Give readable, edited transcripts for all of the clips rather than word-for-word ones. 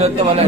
ধরতে বলেন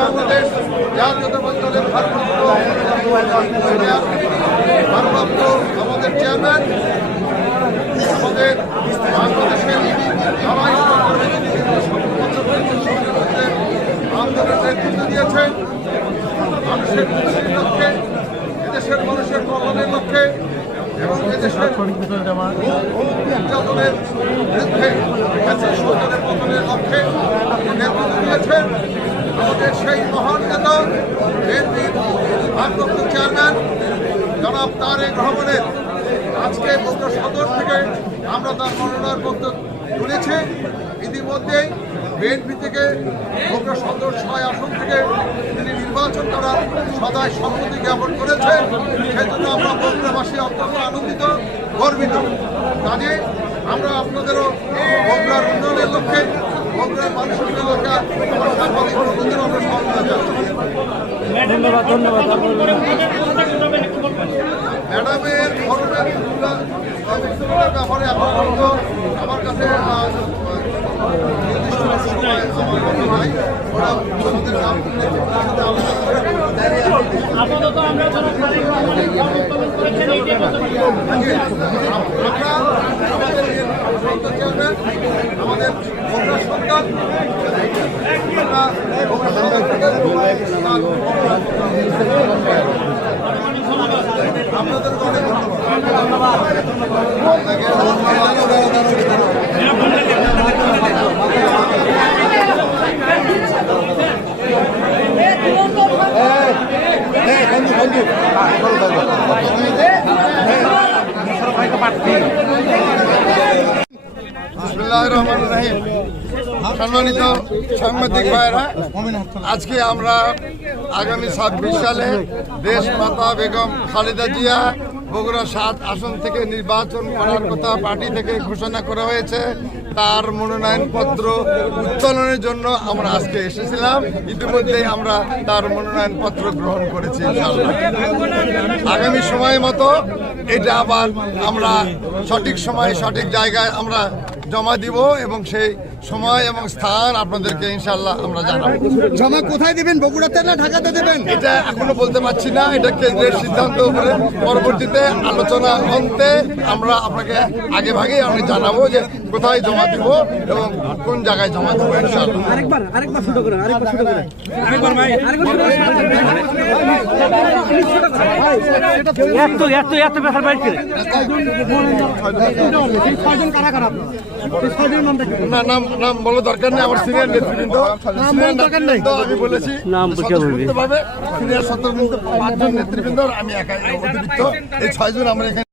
বাংলাদেশ জাতীয়তাবাদী দলের ভারপ্রাপ্ত আমাদের চেয়ারম্যান, আমাদের বাংলাদেশের আন্দোলনের নেতৃত্ব দিয়েছেন মানুষের মুক্তির লক্ষ্যে, এদেশের মানুষের কল্যাণের লক্ষ্যে এবং এদেশের নির্যাতনের বিরুদ্ধে সরকারের পতনের লক্ষ্যে নেতৃত্ব দিয়েছেন আমাদের সেই মহান নেতা বিএনপির ভারপ্রাপ্ত চেয়ারম্যান জনাব তারেক রহমানের। আজকে বগুড়া সদর থেকে আমরা তার মনোনয়নপত্র তুলেছি। ইতিমধ্যেই বিএনপি থেকে বগুড়া সদর 6 আসন থেকে তিনি নির্বাচন করার সদায় সম্মতি জ্ঞাপন করেছেন। সেজন্য আমরা বগুড়াবাসী অত্যন্ত আনন্দিত, গর্বিত। কাজে আমরা আপনাদেরও বগুড়ার উন্নয়নের লক্ষ্যে, বগুড়ার মানুষের লক্ষ্যে আমার সাংবাদিক বন্ধুদের আমরা সহযোগিতা জানাচ্ছি। ধন্যবাদ ধন্যবাদ। ম্যাডামের ব্যাপারে এখন পর্যন্ত আমার কাছে আমাদের সরকার আপনাদের অনেক ধন্যবাদ। সম্মানিত সাংবাদিক ভাইরা, আজকে আমরা আগামী 26 সালে দেশ মাতা বেগম খালেদা জিয়া বগুড়া 7 আসন থেকে নির্বাচন করার কথা পার্টি থেকে ঘোষণা করা হয়েছে। তার মনোনয়নপত্র উত্তোলনের জন্য আমরা আজকে এসেছিলাম। ইতিমধ্যেই আমরা তার মনোনয়নপত্র গ্রহণ করেছি। আগামী সময় মতো এটা আবার আমরা সঠিক সময়ে সঠিক জায়গায় আমরা জমা দিব এবং সেই সময় এবং স্থান আপনাদেরকে ইনশাআল্লাহ আমরা জানাবো। জমা কোথায় দিবেন, বগুড়াতে না ঢাকাতে দেবেন? এটা এখনো বলতে পারছি না, এটা কেন্দ্রের সিদ্ধান্ত উপরে পরবর্তীতে আলোচনা অন্তে আমরা আপনাকে আগে ভাগেই আমি জানাবো যে কোথায় জমা দিব এবং কোন জায়গায় জমা দেবো ইনশাআল্লাহ। আরেকবার ছোট করেন, আরেকবার ছোট করেন। এত ব্যাপার বাইর করে না, নাম বলার দরকার নেই। আমার সিনিয়র নেতৃবৃন্দ আমি বলেছি সিনিয়র 17 5 জন নেতৃবৃন্দ, আমি একাই অতিরিক্ত এই 6 জন আমরা এখানে